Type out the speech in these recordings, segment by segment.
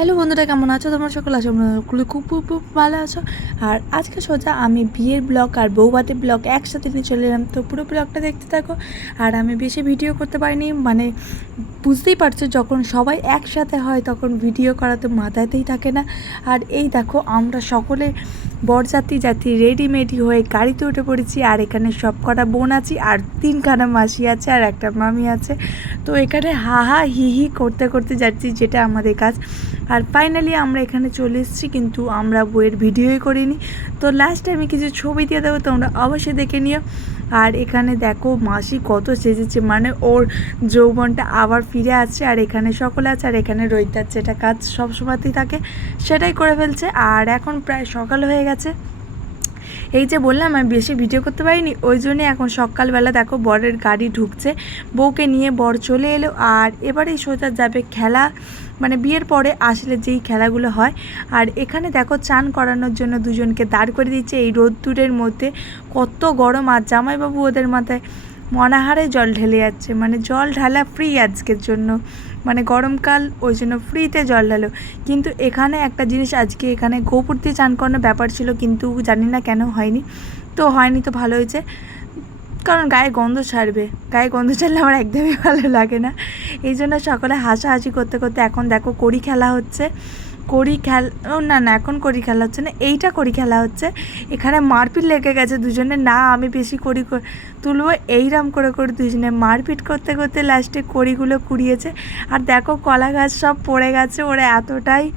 Hello বন্ধুরা, কেমন আছো তোমরা? সকলে আছো খুব খুব খুব ভালো আছো। আর আজকে সোজা আমি বিয়ের ব্লগ আর বৌবাতের ব্লগ একসাথে নিয়ে চলে এলাম। তো পুরো ব্লগটা দেখতে থাকো। আর আমি বেশি ভিডিও করতে পারিনি মানে বুঝতেই পারছ, যখন সবাই একসাথে হয় তখন ভিডিও করা তো মাথাতেই থাকে না। আর এই দেখো, আমরা সকলে বরযাত্রী যাত্রী রেডিমেডি হয়ে গাড়িতে উঠে পড়েছি। আর এখানে সব কটা বোন আছি আর তিনখানা মাসি আছে আর একটা মামি আছে। তো এখানে হা হা হি হি করতে করতে যাচ্ছি, যেটা আমাদের কাজ। আর ফাইনালি আমরা এখানে চলে এসেছি, কিন্তু আমরা বইয়ের ভিডিওই করিনি। তো লাস্টে আমি কিছু ছবি দিয়ে দেবো, তোমরা অবশ্যই দেখে নিও। আর এখানে দেখো মাসি কত সেজেছে মানে ওর যৌবনটা আবার ফিরে আসছে, আর এখানে সকলে আছে, আর এখানে রোহিতার যেটা কাজ সব সময়তেই থাকে, সেটাই করে ফেলছে। আর এখন প্রায় সকাল হয়ে গেছে। এই যে বললাম, আমি বেশি ভিডিও করতে পারিনি, ওই জন্যে এখন সকালবেলা দেখো বরের গাড়ি ঢুকছে, বউকে নিয়ে বর চলে এলো, আর এবারেই সোজা যাবে খেলা মানে বিয়ের পরে আসলে যেই খেলাগুলো হয়। আর এখানে দেখো চান করানোর জন্য দুজনকে দাঁড় করে দিচ্ছে। এই রোদ্দুরের মধ্যে কত গরম আর জামাইবাবু ওদের মাথায় মনাহারে জল ঢেলে যাচ্ছে। মানে জল ঢালা ফ্রি আজকের জন্য। মানে গরমকাল, ওই জন্য ফ্রিতে জল ঢালো। কিন্তু এখানে একটা জিনিস, আজকে এখানে গোপুর দিয়ে চান করানোর ব্যাপার ছিল, কিন্তু জানি না কেন হয়নি। তো হয়নি তো ভালো হয়েছে। কারণ গায়ে গন্ধ ছাড়বে। গায়ে গন্ধ ছাড়লে আমার একদমই ভালো লাগে না। এই জন্য সকলে হাসাহাসি করতে করতে এখন দেখো কড়ি খেলা হচ্ছে। কড়ি খেল, ও না না, এখন কড়ি খেলা হচ্ছে না, এইটা কড়ি খেলা হচ্ছে। এখানে মারপিট লেগে গেছে দুজনে, না, আমি বেশি কড়ি ক- তুলবো, এইরম করে করে দুজনে মারপিট করতে করতে লাস্টে কড়িগুলো কুড়িয়েছে। আর দেখো কলা গাছ সব পড়ে গেছে, ওরা এতটাই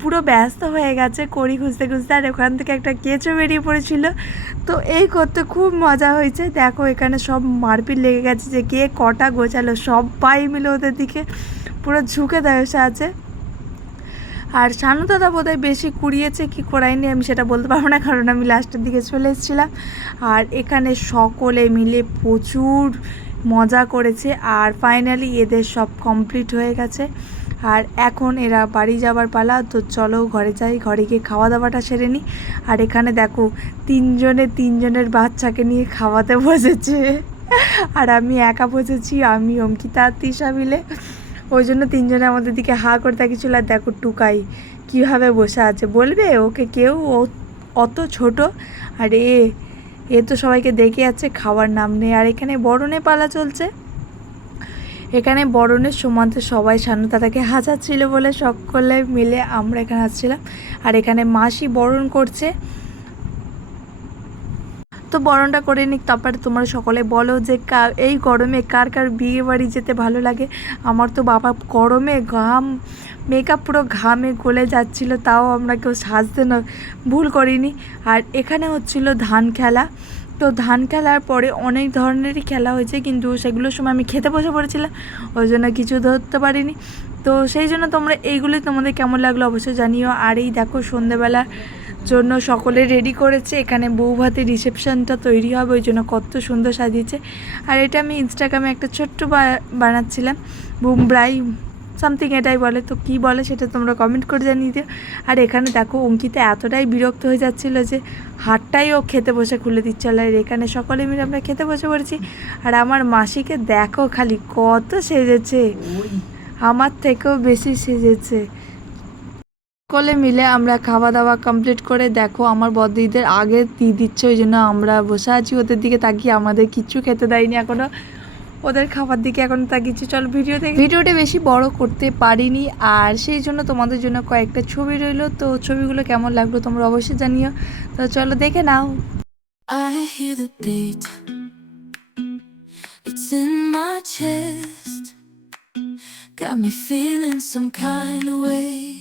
পুরো ব্যস্ত হয়ে গেছে করি খুঁজতে খুঁজতে, আর ওখান থেকে একটা কেঁচো বেরিয়ে পড়েছিল। তো এই করতে খুব মজা হয়েছে। দেখো এখানে সব মারপিট লেগে গেছে যে কে কটা গোছালো, সবাই মিলে ওদের দিকে পুরো ঝুঁকে বসে আছে। আর শানু দাদা বোধহয় বেশি কুড়িয়েছে কি করায়নি আমি সেটা বলতে পারব না, কারণ আমি লাস্টের দিকে চলে এসেছিলাম। আর এখানে সকলে মিলে প্রচুর মজা করেছে, আর ফাইনালি এদের সব কমপ্লিট হয়ে গেছে। আর এখন এরা বাড়ি যাবার পালা, তো চলো ঘরে যাই, ঘরে গিয়ে খাওয়া দাওয়াটা সেরে নিই আর এখানে দেখো, তিনজনে তিনজনের বাচ্চাকে নিয়ে খাওয়াতে বসেছে। আর আমি একা বসেছি, আমি, অঙ্কিতা তৃষা মিলে। ওই জন্য তিনজনে আমাদের দিকে হা করে তাকিয়েছিল। আর দেখো টুকাই কীভাবে বসে আছে। বলবে? ওকে কেউ অত ছোট? আর, এ এ তো সবাইকে দেখে যাচ্ছে খাওয়ার নাম নেই। আর এখানে বরণে পালা চলছে। এখানে বরণের সময়তে সবাই শানুতাটাকে হাসাচ্ছিল বলে সকলে মিলে আমরা এখানে হাসছিলাম আর এখানে মাসি বরণ করছে। তো বরণটা করে নিক, তারপরে তোমরা সকলে বলো যে এই গরমে কার কার বিয়ে বাড়ি যেতে ভালো লাগে? আমার তো বাবা গরমে ঘাম মেকআপ পুরো ঘামে গলে যাচ্ছিল, তাও আমরা কেউ সাজতে না, ভুল করিনি। আর এখানে হচ্ছিল ধান খেলা। তো ধান খেলার পরে অনেক ধরনেরই খেলা হয়েছে, কিন্তু সেগুলোর সময় আমি খেতে বসে পড়েছিলাম, ওই জন্য কিছু ধরতে পারিনি। তো সেই জন্য তোমরা এইগুলোই তোমাদের কেমন লাগল অবশ্যই জানিও। আর এই দেখো সন্ধেবেলা জন্য সকলে রেডি করেছে, এখানে বউ ভাতের রিসেপশনটা তৈরি হবে, ওই জন্য কত সুন্দর সাজিয়েছে। আর এটা আমি ইনস্টাগ্রামে একটা ছোট্ট বানাচ্ছিলাম বুমব্রাই সামথিং এটাই বলে। তো কি বলে সেটা তোমরা কমেন্ট করে জানিয়ে দিও। আর এখানে দেখো, অঙ্কিতা এতটাই বিরক্ত হয়ে যাচ্ছিল যে হাটটাই ও খেতে বসে খুলে দিচ্ছিল আর এখানে সকলে মিলে আমরা খেতে বসে পড়েছি। আর আমার মাসিকে দেখো খালি কত সেজেছে। আমার থেকেও বেশি সেজেছে। সকলে মিলে আমরা খাওয়া দাওয়া কমপ্লিট করে দেখো, আমার বদিদের আগে দিয়ে দিচ্ছে। ওই জন্য আমরা বসে আছি ওদের দিকে। তাকিয়ে আমাদের কিচ্ছু খেতে দেয়নি এখনও। ওদের খাবার দিকে এখন তাকিয়েছি চল ভিডিও দেখে ভিডিওটা বেশি বড় করতে পারিনি আর সেই জন্য তোমাদের জন্য কয়েকটা ছবি রইল তো ছবিগুলো কেমন লাগল তোমরা অবশ্যই জানিও তো চলো দেখে নাও I hear the beat. It's in my chest. Got me feeling some kind of way.